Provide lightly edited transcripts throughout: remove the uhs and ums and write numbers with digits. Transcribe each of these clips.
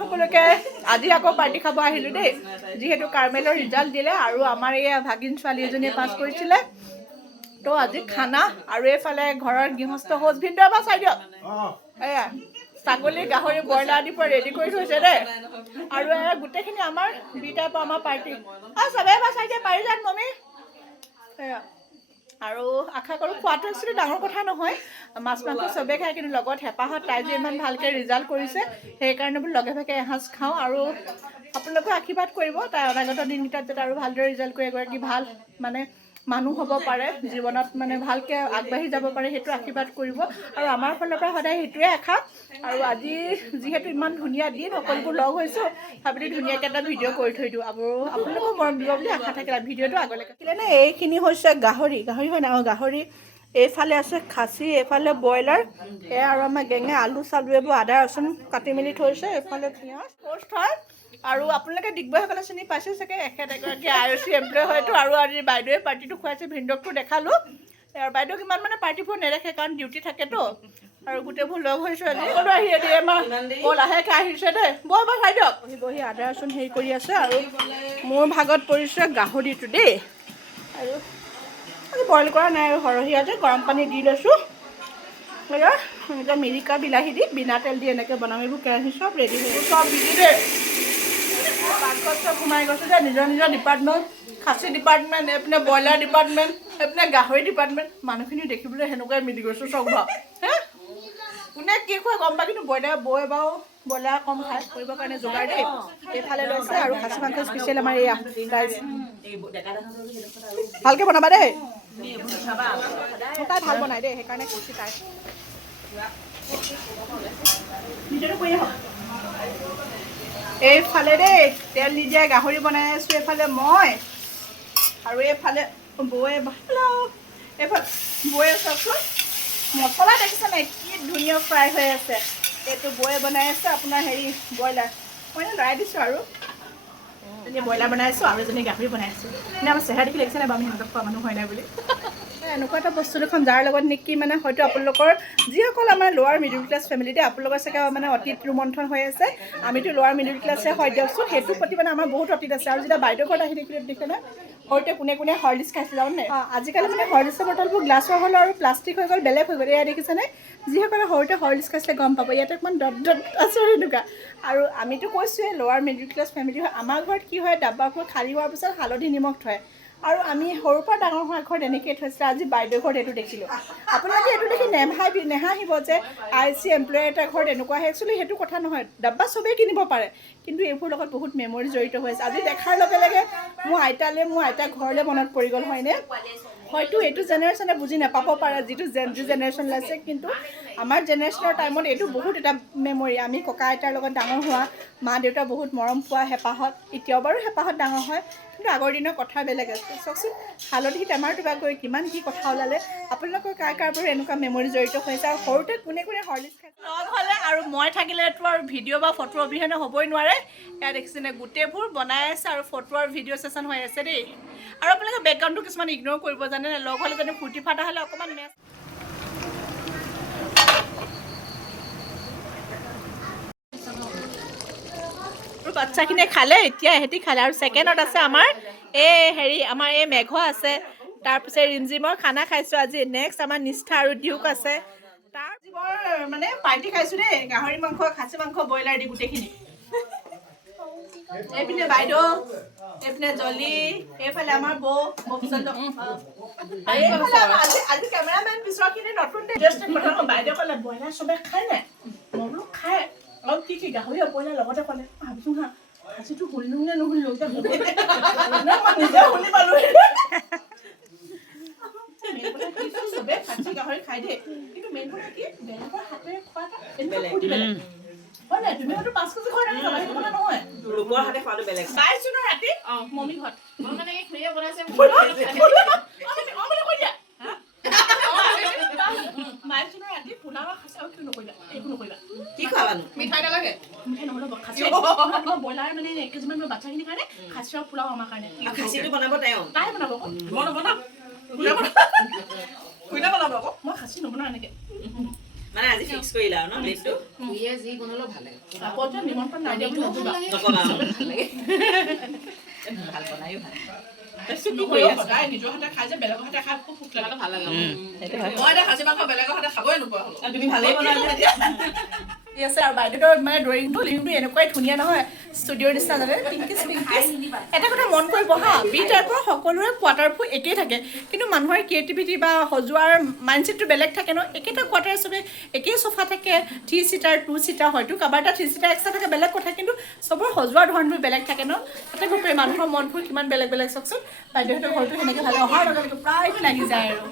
সকলোকে আজি আকৌ পাৰ্টি খাব আহিলো দেই যিহেতু কাৰ্মেলৰ ৰিজাল্ট দিলে আৰু আমাৰ এই ভাগিন ছোৱালী এজনীয়ে পাছ কৰিছিলে তো আজি খানা আৰু এইফালে ঘৰৰ গৃহস্থ হোজ ভিনদেউ এবাৰ চাই দিয়ক এয়া ছাগলী গাহৰি ব্ৰইলাৰ আদিৰ পৰা ৰেডি কৰি থৈছে দেই আৰু গোটেইখিনি আমাৰ দুইটাৰ পৰা আমাৰ পাৰ্টি চবেই এবাৰ চাই দিয়ে পাৰি যান মমি এয়া আৰু আশা কৰোঁ খোৱাটো একচুৱেলি ডাঙৰ কথা নহয় মাছ মাংস চবেই খায় কিন্তু লগত হেঁপাহত তাই যে ইমান ভালকৈ ৰিজাল্ট কৰিছে সেইকাৰণে বোলো লগে ভাগে এসাঁজ খাওঁ আৰু আপোনালোকে আশীৰ্বাদ কৰিব তাই অনাগত দিনকেইটাত যাতে আৰু ভালদৰে ৰিজাল্ট কৰি এগৰাকী ভাল মানে মানুহ হ'ব পাৰে জীৱনত মানে ভালকৈ আগবাঢ়ি যাব পাৰে সেইটো আশীৰ্বাদ কৰিব আৰু আমাৰ ফালৰ পৰা সদায় সেইটোৱে আশা আৰু আজি যিহেতু ইমান ধুনীয়া দিন সকলোবোৰ লগ হৈছোঁ ভাবি ধুনীয়াকৈ এটা ভিডিঅ' কৰি থৈ দিওঁ আৰু আপোনালোকৰ মৰম দিব বুলি আশা থাকিলে ভিডিঅ'টো আগলৈকে থাকিলে নে এইখিনি হৈছে গাহৰি হয় নাই গাহৰি এইফালে আছে খাচী এইফালে ব্ৰইলাৰ এয়া আৰু আমাৰ গেঙে আলু চালু এইবোৰ আদা ৰচুন কাটি মেলি থৈছে এইফালে পিঁয়াজ প'ষ্ট হয় আৰু আপোনালোকে ডিগবৈসকলে চিনি পাইছে চাগে এখেত এগৰাকী IOC এমপ্লয় হয়তো আৰু আজি বাইদেৱে পাৰ্টিটো খুৱাইছে ভিনদেউকটো দেখালোঁ আৰু বাইদেউক ইমান মানে পাৰ্টিবোৰ নেদেখে কাৰণ ডিউটি থাকেতো আৰু গোটেইবোৰ লগ হৈছোঁ আজি সকলো আহি দিয়ে আমাৰ বৰ লাহেকৈ আহিছে দেই বৈ এবাৰ চাই দিয়ক বহি আদা ৰচুন হেৰি কৰি আছে আৰু মোৰ ভাগত পৰিছে গাহৰিটো দেই আৰু বইল কৰা নাই আৰু সৰহীয়া যে গৰম পানী দি লৈছোঁ এনেকৈ মিৰিকা বিলাহী দি বিনা তেল দি এনেকৈ বনাম এইবোৰ কেৰাহী চব ৰেডি হৈ চব বিজি দেই পাকঘৰত চব সোমাই গৈছে যে নিজৰ নিজৰ ডিপাৰ্টমেণ্ট খাচী ডিপাৰ্টমেণ্ট এইপিনে ব্ৰইলাৰ ডিপাৰ্টমেণ্ট এইপিনে গাহৰি ডিপাৰ্টমেণ্ট মানুহখিনি দেখিবলৈ সেনেকুৱাই মিলি গৈছোঁ চব ভাৱ হে কোনে কি খুৱাই গম পাই কিন্তু ব্ৰইলাৰ বৈ বাৰু ব্ৰইলাৰ কম খাই কৰিবৰ কাৰণে যোগাৰ দেই এইফালে লৈছে আৰু খাচী মাংস স্পেচিয়েল আমাৰ এয়া ৰাইচ ভালকৈ বনাবা দেই তাই ভাল বনাই দেই সেইকাৰণে খুচি তাই এইফালে দেই তেল নিদিয়া গাহৰি বনাই আছোঁ এইফালে মই আৰু এইফালে বৌয়ে এইফালে বৌয়ে চাওকচোন মছলা দেখিছে নাই কি ধুনীয়া ফ্ৰাই হৈ আছে এইটো বৌয়ে বনাই আছে আপোনাৰ হেৰি ব্ৰইলাৰ মই লৰাই দিছোঁ আৰু এজনী ব্ৰইলাৰ বনাই আছোঁ আৰু এজনী গাহৰি বনাই আছোঁ মানে আমাৰ চেহেৰা দেখি লাগিছে নাই বাৰু আমি সিহঁতক খোৱা মানুহ হয় নাই বুলি এনেকুৱা এটা বস্তু দেখোন যাৰ লগত নেকি মানে হয়তো আপোনালোকৰ যিসকল আমাৰ লোৱাৰ মিডল ক্লাছ ফেমিলিতে আপোনালোকৰ চাগে মানে অতীত ৰোমন্থন হৈ আছে আমিতো লোৱাৰ মিডল ক্লাছে হয় দিয়কচোন সেইটোৰ প্ৰতি মানে আমাৰ বহুত অতীত আছে আৰু যেতিয়া বাইদেউ ঘৰত আহি দেখিলে দেখে নহয় সৰুতে কোনে হৰলিক্স খাইছিল জানে আজিকালি মানে হৰলিক্সৰ বটলবোৰ গ্লাছৰ হ'ল আৰু প্লাষ্টিক হৈ গ'ল বেলেগ হৈ গ'ল এয়া দেখিছেনে যিসকলে সৰুতে হৰলিক্স খাইছিলে গম পাব ইয়াতে অকণমান ডট আছে এনেকুৱা আৰু আমিতো কৈছোঁৱে লোৱাৰ মিডল ক্লাছ ফেমিলি হয় আমাৰ ঘৰত কি হয় ডাব্বাবোৰ খালী হোৱাৰ পিছত হালধি নিমখ থয় আৰু আমি সৰুৰ পৰা ডাঙৰ হোৱাৰ ঘৰত এনেকৈ থৈছিলে আজি বাইদেউ ঘৰত এইটো দেখিলোঁ আপোনালোকে এইটো দেখি নেহাঁহিব যে IOC এমপ্লয় এটা ঘৰত এনেকুৱা হয় একচুৱেলি সেইটো কথা নহয় ডাব্বা চবেই কিনিব পাৰে কিন্তু এইবোৰ লগত বহুত মেমৰি জড়িত হৈ আছে আজি দেখাৰ লগে লগে মোৰ আইতা ঘৰলৈ মনত পৰি গ'ল হয়নে হয়তো এইটো জেনেৰেশ্যনে বুজি নাপাব পাৰে যিটো জি জেনেৰেশ্যন ওলাইছে কিন্তু আমাৰ জেনেৰেশ্যনৰ টাইমত এইটো বহুত এটা মেমৰি আমি ককা আইতাৰ লগত ডাঙৰ হোৱা মা দেউতা বহুত মৰম পোৱা হেঁপাহত এতিয়াও বাৰু হেঁপাহত ডাঙৰ হয় কিন্তু আগৰ দিনৰ কথা বেলেগ আছে চাওকচোন হালধি টেমাৰ টুবা কৰি কিমান কি কথা ওলালে আপোনালোকৰ কাৰ বাৰু এনেকুৱা মেমৰি জড়িত হৈছে আৰু সৰুতে কোনে হৰলিক্স খাই লগ হ'লে আৰু মই থাকিলেতো আৰু ভিডিঅ' বা ফটো অবিহনে হ'বই নোৱাৰে ইয়াত দেখিছেনে গোটেইবোৰ বনাই আছে আৰু ফটো আৰু ভিডিঅ' ছেশ্যন হৈ আছে দেই আৰু আপোনালোকে বেকগ্ৰাউণ্ডটো কিছুমান ইগন'ৰ কৰিব জানে লগ হ'লে যদি ফূৰ্তি ফাৰ্তা হ'লে অকণমান মেচ বাচ্চাখিনিয়ে খালে এতিয়া এহেঁতি খালে আৰু ছেকেণ্ডত আছে আমাৰ আমাৰ এই মেঘ আছে তাৰপিছত ৰিমজিমৰ খানা খাইছোঁ আজি নেক্সট আমাৰ নিষ্ঠা আৰু ডিউক আছে তাৰ জীৱৰ মানে পাৰ্টি খাইছোঁ দেই গাহৰি মাংস খাচী মাংস ব্ৰইলাৰ দি গোটেইখিনি এইপিনে বাইদেউ এইপিনে জলি এইফালে আমাৰ বৌ আজি কেমেৰামেন পিছৰখিনি নতুন বাইদেউ ক'লে ব্ৰইলাৰ চবে খায় নাই মই বোলো খায় আৰু কি গাহৰি ব্ৰইলাৰ লগতে ক'লে ভাবিছোঁ হা খাচীটো শুনিলোঁ নে নুশুনিলোঁ এতিয়া মই নিজে শুনি পালোঁ চবেই খাচী গাহৰি খাই দেই কিন্তু মেইন কথা কি বেলেগৰ হাতেৰে খোৱা এটা ফুৰ্তি বেলেগ হয় নাই তুমি হয়তো 5 কেজি ঘৰত আনি খাবা সেইটো কথা নহয় লোকৰ হাতে খোৱাটো বেলেগ 22 জনৰ ৰাতি মমি ঘৰত মই মানে খুৰীয়ে বনাইছে ৰাতি পোলাও খাচী আৰু কি নকৰিবা একো নকৰিবা কি খোৱাবানো মিঠাই নালাগে মিঠাই নহ'লে খাচী ব্ৰইলাৰ মানে 1 কেজিমান বাচ্চাখিনিৰ কাৰণে খাচী আৰু পোলাও আমাৰ কাৰণে খাচীটো বনাব তাই বনাব আকৌ মই নবনাম কোনে বনাব আকৌ মই খাচী নবনাওঁ এনেকৈ মানে আজি ফিক্স কৰিলা ন ডেটটো ইয়ে যি বনালো ভাল লাগে আপতে নিমন্ত্ৰণ নাই দিয়া বুলি নকবা। নকবা ভাল লাগে ভাল বনায়ো ভাল সদায় নিজৰ হাতে খাই যে বেলেগৰ হাতে খাই খুব সুখ লাগে। ভাল লাগে সেইটো হয় মই এতিয়া খাচী মাংস বেলেগৰ হাতে খাবই নোপোৱা হ'লো। তুমি ভালেই বনালা এতিয়া ঠিক আছে আৰু বাইদেউৰ মানে ড্ৰয়িংটো লিভিংটো এনেকুৱাই ধুনীয়া নহয় ষ্টুডিঅ'ৰ নিচিনা জানে পিংকিছ পিংকিছ এটা কথা মন কৰিব হা বি টাইপৰ সকলোৰে কোৱাৰ্টাৰবোৰ একেই থাকে কিন্তু মানুহৰ ক্ৰিয়েটিভিটি বা সজোৱাৰ মাইণ্ডছেটটো বেলেগ থাকে ন একেটা কোৱাৰ্টাৰ চবে একেই চোফা থাকে 3 চিটাৰ 2 চিটাৰ হয়তো কাৰোবাৰ এটা 3 চিটাৰ এক্সট্ৰা থাকে বেলেগ কথা কিন্তু চবৰ সজোৱাৰ ধৰণবোৰ বেলেগ থাকে ন তাতে গৈ পেলাই মানুহৰ মনবোৰ কিমান বেলেগ বেলেগ চাওকচোন বাইদেউহঁতৰ ঘৰটো সেনেকৈ ভালে অহাৰ লগে লগে প্ৰায় লাগি যায় আৰু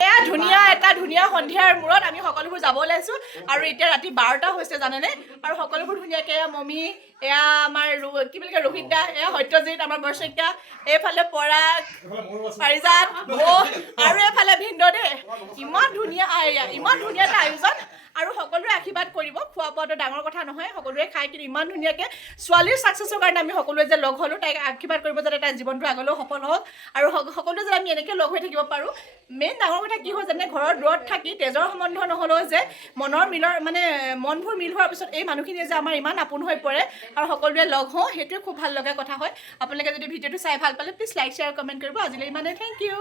এয়া ধুনীয়া এটা ধুনীয়া সন্ধিয়াৰ মূৰত আমি সকলোবোৰ যাব ওলাইছোঁ আৰু এতিয়া ৰাতি 12টা হৈছে জানেনে আৰু সকলোবোৰ ধুনীয়াকৈ এয়া মমি এয়া আমাৰ কি বুলি কয় ৰোহিত দা এয়া সত্যজিৎ আমাৰ বৰ্ষিকা এইফালে পৰাগ পাৰিজাত আৰু এইফালে ভিন্দ দেই ইমান ধুনীয়া এটা আয়োজন আৰু সকলোৰে আশীৰ্বাদ কৰিব খোৱা বোৱাটো ডাঙৰ কথা নহয় সকলোৰে খাই কিন্তু ইমান ধুনীয়াকৈ ছোৱালীৰ ছাকচেছৰ কাৰণে আমি সকলোৱে যে লগ হ'লোঁ তাইক আশীৰ্বাদ কৰিব যাতে তাইৰ জীৱনটো আগলৈও সফল হওক আৰু সকলোৱে যাতে আমি এনেকৈ লগ হৈ থাকিব পাৰোঁ মেইন ডাঙৰ কথা কি হয় যেনে ঘৰৰ দূৰত থাকি তেজৰ সম্বন্ধ নহ'লেও যে মনৰ মিলৰ মানে মনবোৰ মিল হোৱাৰ পিছত এই মানুহখিনিয়ে যে আমাৰ ইমান আপোন হৈ পৰে আৰু সকলোৱে লগ হওঁ সেইটোৱে খুব ভাল লগা কথা হয় আপোনালোকে যদি ভিডিঅ'টো চাই ভাল পালে প্লিজ লাইক শ্বেয়াৰ কমেণ্ট কৰিব আজিলৈ ইমানেই থেংক ইউ